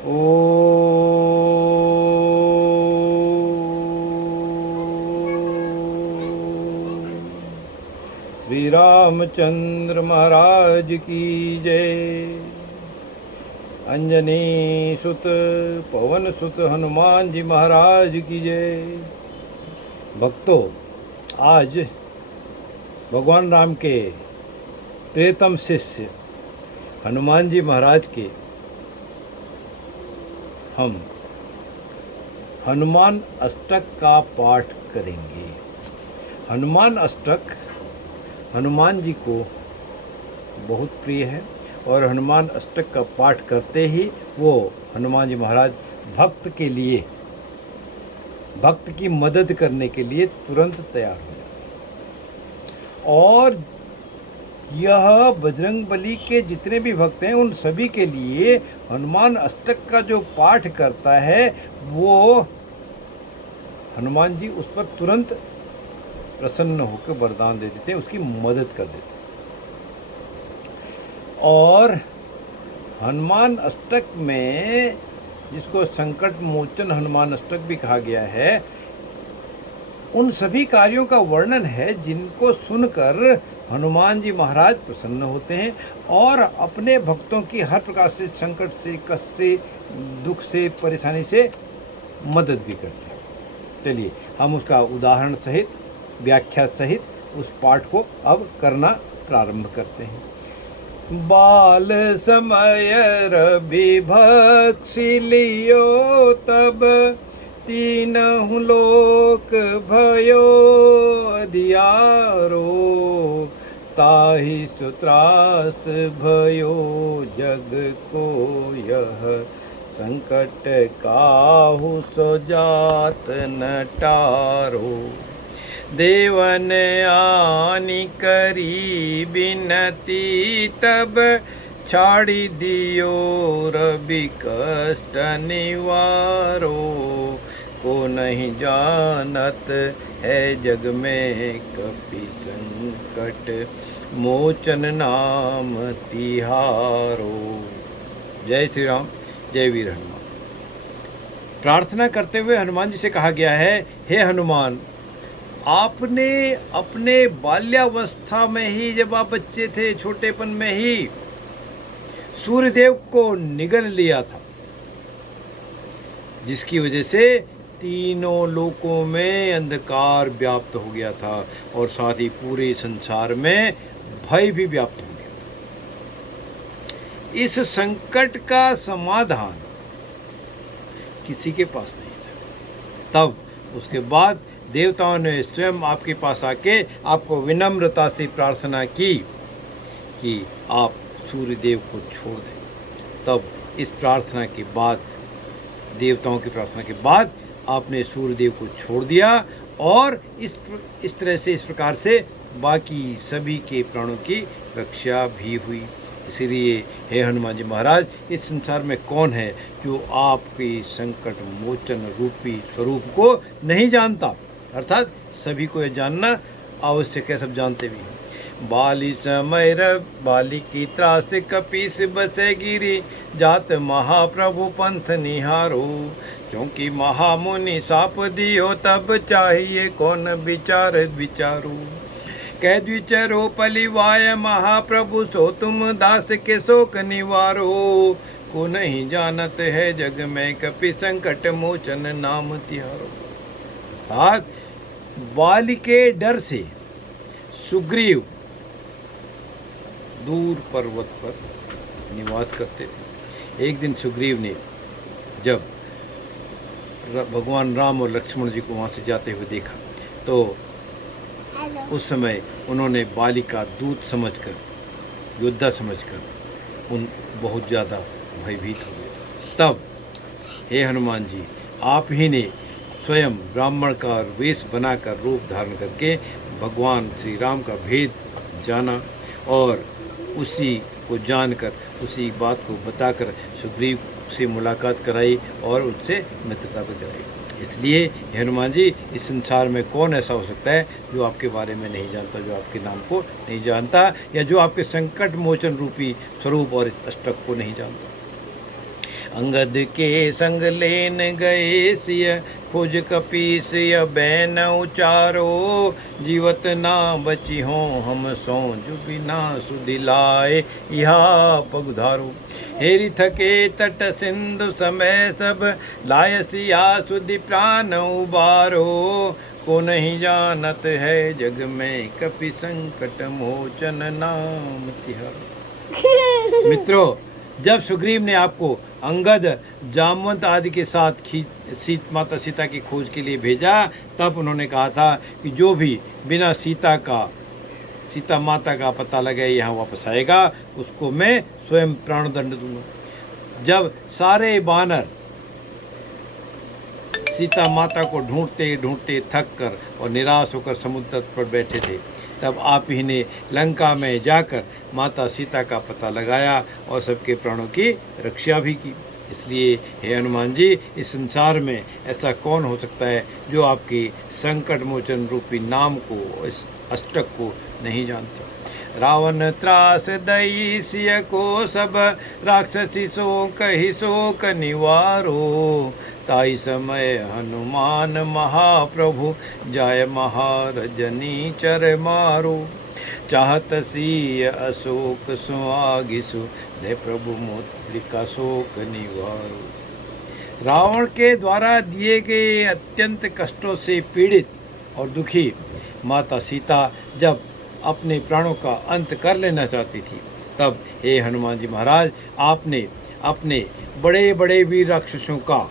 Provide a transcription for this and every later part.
ओ श्री रामचंद्र महाराज की जय। अंजनी सुत पवन सुत हनुमान जी महाराज की जय। भक्तों, आज भगवान राम के प्रियतम शिष्य हनुमान जी महाराज के हम हनुमान अष्टक का पाठ करेंगे। हनुमान अष्टक हनुमान जी को बहुत प्रिय है और हनुमान अष्टक का पाठ करते ही वो हनुमान जी महाराज भक्त के लिए, भक्त की मदद करने के लिए तुरंत तैयार हो जाते हैं। और यह बजरंगबली के जितने भी भक्त हैं उन सभी के लिए हनुमान अष्टक का जो पाठ करता है वो हनुमान जी उस पर तुरंत प्रसन्न होकर वरदान दे देते हैं, उसकी मदद कर देते हैं। और हनुमान अष्टक में, जिसको संकट मोचन हनुमान अष्टक भी कहा गया है, उन सभी कार्यों का वर्णन है जिनको सुनकर हनुमान जी महाराज प्रसन्न होते हैं और अपने भक्तों की हर प्रकार से संकट से, कष्ट से, दुख से, परेशानी से मदद भी करते हैं। चलिए हम उसका उदाहरण सहित, व्याख्या सहित उस पाठ को अब करना प्रारंभ करते हैं। बाल समय रवि भक्षि लियो तब, तीनहु लोक भयो अधियारो, ताहि सुत्रास भयो जग को यह, संकट काहू सो जात न टारो। देवन आनि करी बिनती तब, छाड़ी दियो रवि कष्ट निवारो, को नहीं जानत है जग में कपि संकट मोचन नाम तिहारो। जय श्री राम, जय वीर हनुमान। प्रार्थना करते हुए हनुमान जी से कहा गया है, हे हनुमान, आपने अपने बाल्यावस्था में ही, जब आप बच्चे थे, छोटेपन में ही सूर्यदेव को निगल लिया था, जिसकी वजह से तीनों लोकों में अंधकार व्याप्त हो गया था और साथ ही पूरे संसार में भय भी व्याप्त हो गया। इस संकट का समाधान किसी के पास नहीं था। तब उसके बाद देवताओं ने स्वयं आपके पास आके आपको विनम्रता से प्रार्थना की कि आप सूर्यदेव को छोड़ दें। तब इस प्रार्थना के बाद, देवताओं की प्रार्थना के बाद, आपने सूर्यदेव को छोड़ दिया और इस तरह से, इस प्रकार से बाकी सभी के प्राणों की रक्षा भी हुई। इसलिए हे हनुमान जी महाराज, इस संसार में कौन है जो आपके संकट मोचन रूपी स्वरूप को नहीं जानता? अर्थात सभी को यह जानना आवश्यक है, सब जानते भी हैं। बाली समय बाली की त्रास कपीस बसे गिरी, जात महाप्रभु पंथ निहारो, क्योंकि महामुनि साप दियो तब चाहिए कौन विचार विचारो। कह द्विचरो पलिवाय महाप्रभु, सो तुम दास के शोक निवारो, को नहीं जानत है जग में कपि संकट मोचन नाम तिहारो। साथ बाली के डर से सुग्रीव दूर पर्वत पर निवास करते थे। एक दिन सुग्रीव ने जब भगवान राम और लक्ष्मण जी को वहाँ से जाते हुए देखा तो उस समय उन्होंने बाली का दूत समझकर, योद्धा समझकर उन बहुत ज़्यादा भयभीत हो गए। तब हे हनुमान जी, आप ही ने स्वयं ब्राह्मण का वेश बनाकर, रूप धारण करके भगवान श्री राम का भेद जाना और उसी को जानकर, उसी बात को बताकर सुग्रीव से मुलाकात कराई और उनसे मित्रता भी कराई। इसलिए हनुमान जी, इस संसार में कौन ऐसा हो सकता है जो आपके बारे में नहीं जानता, जो आपके नाम को नहीं जानता, या जो आपके संकट मोचन रूपी स्वरूप और इस अष्टक को नहीं जानता। अंगद के संग लेन गए सिय खोज कपीस य बैन उचारो जीवत ना बची हो हम सो जो बिना सुदिलाए यहाँ पगधारो हेरी थके तट सिंधु समय सब लायसिया सुधि प्राण उबारो को नहीं जानत है जग में कपि संकट मोचन नाम तिहारो। मित्रों, जब सुग्रीव ने आपको अंगद जामवंत आदि के साथ माता सीता की खोज के लिए भेजा, तब उन्होंने कहा था कि जो भी बिना सीता माता का पता लगाए यहाँ वापस आएगा उसको मैं स्वयं प्राणदंड दूंगा। जब सारे वानर सीता माता को ढूंढते ढूंढते थक कर और निराश होकर समुद्र तट पर बैठे थे, तब आप ही ने लंका में जाकर माता सीता का पता लगाया और सबके प्राणों की रक्षा भी की। इसलिए हे हनुमान जी, इस संसार में ऐसा कौन हो सकता है जो आपके संकट मोचन रूपी नाम को, इस अष्टक को नहीं जानता। रावण त्रास दई सिय को सब राक्षसी शोक ही शोक निवारो ताई समय हनुमान महाप्रभु जाय महारजनी चर मारो चाहत सी अशोक सुआगिसु दे प्रभु मुद्रिका शोक निवारो। रावण के द्वारा दिए गए अत्यंत कष्टों से पीड़ित और दुखी माता सीता जब अपने प्राणों का अंत कर लेना चाहती थी, तब हे हनुमान जी महाराज, आपने अपने बड़े बड़े वीर राक्षसों का,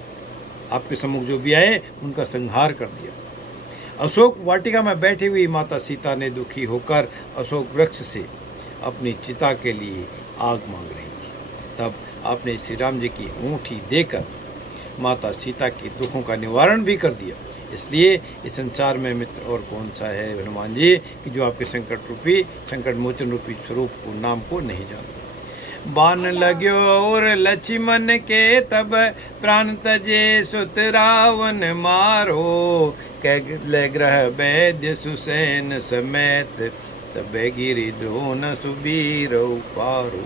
आपके सम्मुख जो भी आए उनका संहार कर दिया। अशोक वाटिका में बैठी हुई माता सीता ने दुखी होकर अशोक वृक्ष से अपनी चिता के लिए आग मांग रही थी। तब आपने श्री राम जी की ऊँटी देकर माता सीता के दुखों का निवारण भी कर दिया। इसलिए इस संसार में मित्र और कौन सा है हनुमान जी कि जो आपके संकट मोचन रूपी स्वरूप को, नाम को नहीं जानता। बान लाग्यो और लक्ष्मण के तब प्राण तजे सुत रावण मारो कैले ग्रह वैद्य सुसैन समेत तब गिरि द्रोण सुबीर पारो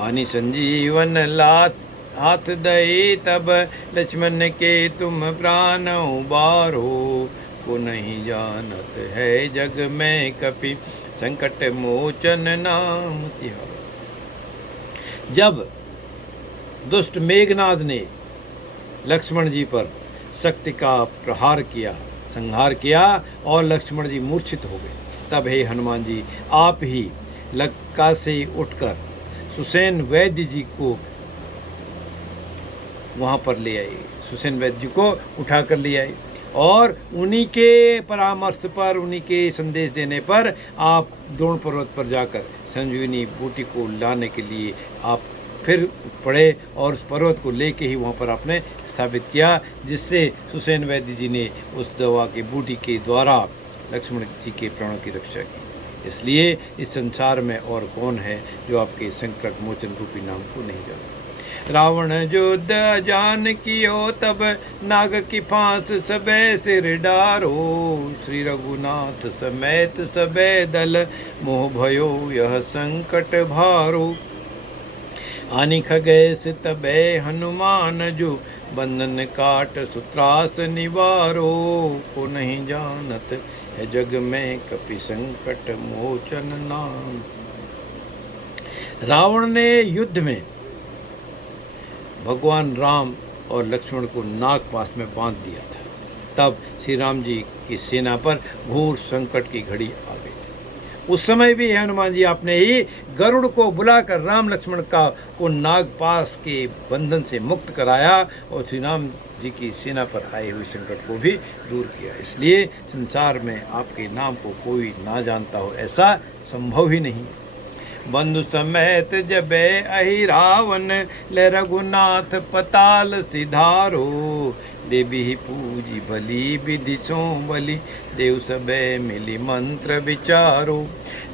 आनि संजीवन लात हाथ दई तब लक्ष्मण के तुम प्राण उबारो को नहीं जानत है जग में कपि संकट मोचन नाम तिहारो। जब दुष्ट मेघनाद ने लक्ष्मण जी पर शक्ति का प्रहार किया, संहार किया और लक्ष्मण जी मूर्छित हो गए, तब हे हनुमान जी, आप ही लंका से उठकर सुसैन वैद्य जी को वहाँ पर ले आए, सुसैन वैद्य जी को उठा कर ले आए और उन्हीं के परामर्श पर, उन्हीं के संदेश देने पर आप द्रोण पर्वत पर जाकर संजीवनी बूटी को लाने के लिए आप फिर पड़े और उस पर्वत को लेके ही वहाँ पर आपने स्थापित किया, जिससे सुसैन वैद्य जी ने उस दवा की बूटी के द्वारा लक्ष्मण जी के प्राणों की रक्षा की। इसलिए इस संसार में और कौन है जो आपके संकट मोचन रूपी नाम को नहीं जानता। रावण युद्ध जान कियो तब नाग की फांस सबे सिर डारो श्री रघुनाथ समेत सबे दल मोह भयो यह संकट भारो आनि खगेश तबे हनुमान जो बंधन काट सुत्रास निवारो को नहीं जानत है जग में कपि संकट मोचन नाम। रावण ने युद्ध में भगवान राम और लक्ष्मण को नागपाश में बांध दिया था। तब श्री राम जी की सेना पर घोर संकट की घड़ी आ गई थी। उस समय भी हनुमान जी आपने ही गरुड़ को बुलाकर राम लक्ष्मण को नागपाश के बंधन से मुक्त कराया और श्री राम जी की सेना पर आए हुए संकट को भी दूर किया। इसलिए संसार में आपके नाम को कोई ना जानता हो ऐसा संभव ही नहीं। बंधु समेत जबे अहि रावण ले रघुनाथ पताल सिधारो देवी ही पूजी भली विधि सो बलि देव सबे मिली मंत्र विचारो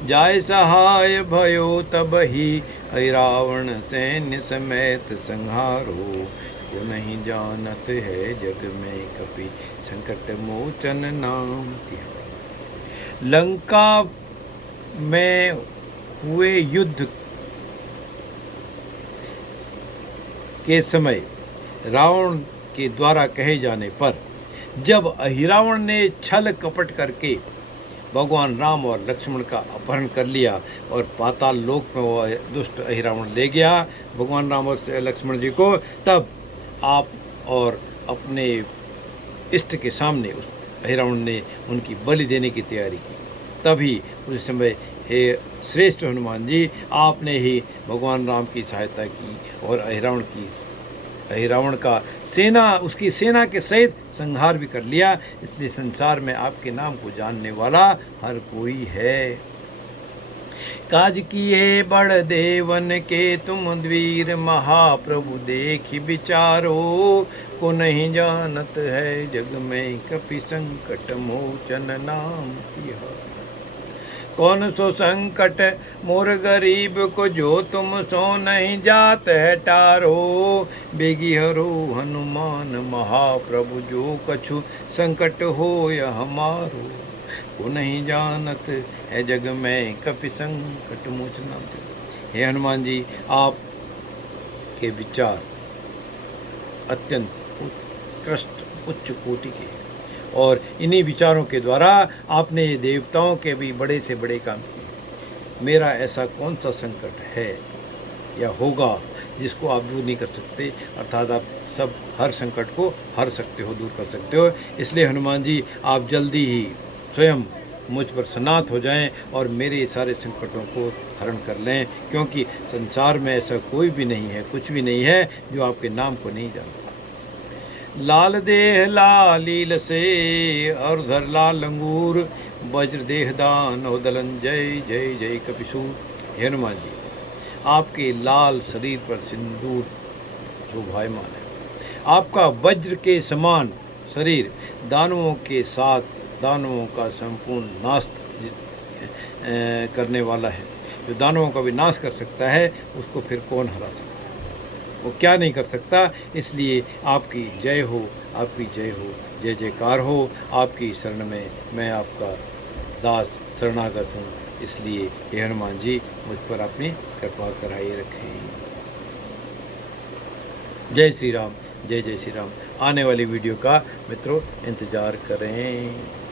जाय सहाय भयो तब ही अहि रावण सैन्य समेत संहारो को नहीं जानत है जग में कपि संकट मोचन नाम तिहारो। लंका में हुए युद्ध के समय रावण के द्वारा कहे जाने पर जब अहिरावण ने छल कपट करके भगवान राम और लक्ष्मण का अपहरण कर लिया और पाताल लोक में वो दुष्ट अहिरावण ले गया भगवान राम और लक्ष्मण जी को, तब आप और अपने इष्ट के सामने उस अहिरावण ने उनकी बलि देने की तैयारी की। तभी उस समय हे श्रेष्ठ हनुमान जी, आपने ही भगवान राम की सहायता की और अहिरावण का उसकी सेना के सहित संहार भी कर लिया। इसलिए संसार में आपके नाम को जानने वाला हर कोई है। काज किए बड़ देवन के तुम वीर महाप्रभु देखि विचारो, को नहीं जानत है जग में कपि संकट मोचन नाम तिहारो। कौन सो संकट मोर गरीब को जो तुम सो नहीं जात है टारो, बेगी हरो हनुमान महाप्रभु जो कछु संकट हो या हमारो, को नहीं जानत है जग में कपि संकट मोचन। हे हनुमान जी, आप के विचार अत्यंत उत्कृष्ट उच्च कोटि के, और इन्हीं विचारों के द्वारा आपने देवताओं के भी बड़े से बड़े काम किए। मेरा ऐसा कौन सा संकट है या होगा जिसको आप दूर नहीं कर सकते, अर्थात आप सब हर संकट को हर सकते हो, दूर कर सकते हो। इसलिए हनुमान जी, आप जल्दी ही स्वयं मुझ पर सनात हो जाएं और मेरे सारे संकटों को हरण कर लें, क्योंकि संसार में ऐसा कोई भी नहीं है, कुछ भी नहीं है जो आपके नाम को नहीं जानता। लाल देह लालील से और धर लाल अंगूर, वज्र देह दान दलन जय जय जय कपिसूर। हे हनुमान जी, आपके लाल शरीर पर सिंदूर शोभायमान है। आपका वज्र के समान शरीर दानवों के साथ दानवों का संपूर्ण नाश करने वाला है। जो दानवों का भी नाश कर सकता है, उसको फिर कौन हरा सकता है? वो क्या नहीं कर सकता। इसलिए आपकी जय हो, आपकी जय हो, जय जयकार हो। आपकी शरण में मैं आपका दास शरणागत हूँ। इसलिए हे हनुमान जी, मुझ पर अपनी कृपा कराई रखें। जय श्री राम, जय जय श्री राम। आने वाली वीडियो का मित्रों इंतज़ार करें।